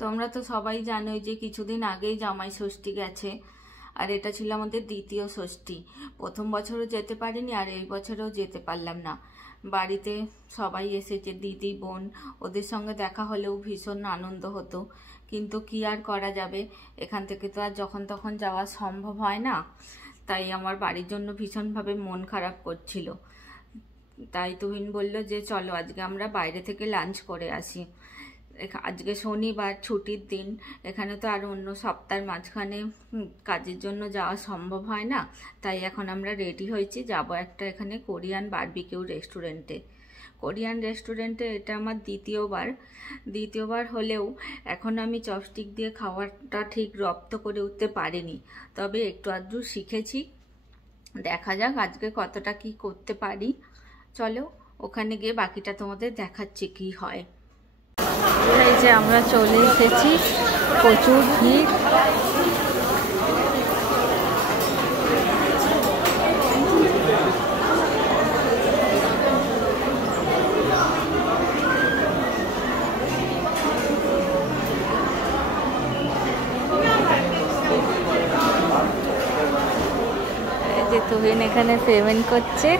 তোমরা তো সবাই জানোই যে কিছুদিন আগেই জামাই ষষ্ঠী গেছে, আর এটা ছিল আমাদের দ্বিতীয় ষষ্ঠী। প্রথম বছরও যেতে পারিনি, আর এই বছরেও যেতে পারলাম না। বাড়িতে সবাই এসেছে, দিদি বোন, ওদের সঙ্গে দেখা হলেও ভীষণ আনন্দ হতো, কিন্তু কি আর করা যাবে, এখান থেকে তো আর যখন তখন যাওয়া সম্ভব হয় না। তাই আমার বাড়ির জন্য ভীষণভাবে মন খারাপ করছিল। তাই তুহিন বলল যে চলো আজকে আমরা বাইরে থেকে লাঞ্চ করে আসি। আজকে শনিবার, ছুটির দিন, এখানে তো আর অন্য সপ্তাহের মাঝখানে কাজের জন্য যাওয়া সম্ভব হয় না। তাই এখন আমরা রেডি হয়েছি, যাব একটা এখানে কোরিয়ান বারবিকিউ রেস্টুরেন্টে। কোরিয়ান রেস্টুরেন্টে এটা আমার দ্বিতীয়বার হলেও এখন আমি চপস্টিক দিয়ে খাওয়াটা ঠিক রপ্ত করে উঠতে পারিনি, তবে একটু আধটু শিখেছি। দেখা যাক আজকে কতটা কি করতে পারি। চলো ওখানে গিয়ে বাকিটা তোমাদের দেখাচ্ছি কি হয়। এই যে আমরা চলে এসেছি, প্রচুর ভিড়। এই যে তুহিন এখানে পেমেন্ট করছে,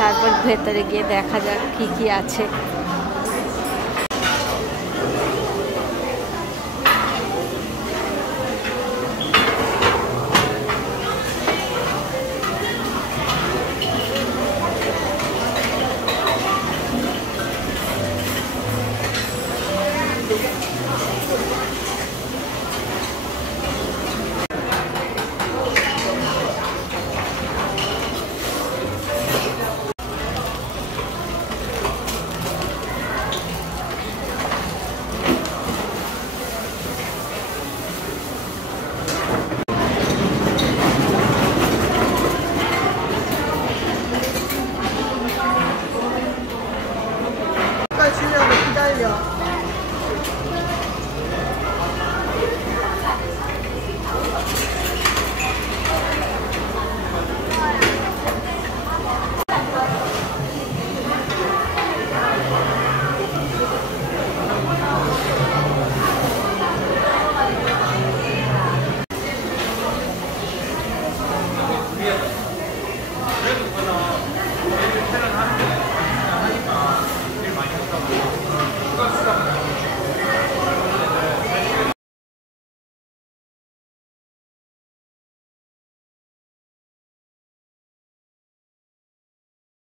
তারপর ভেতরে গিয়ে দেখা যাক কি কি আছে।再去2个意大利料。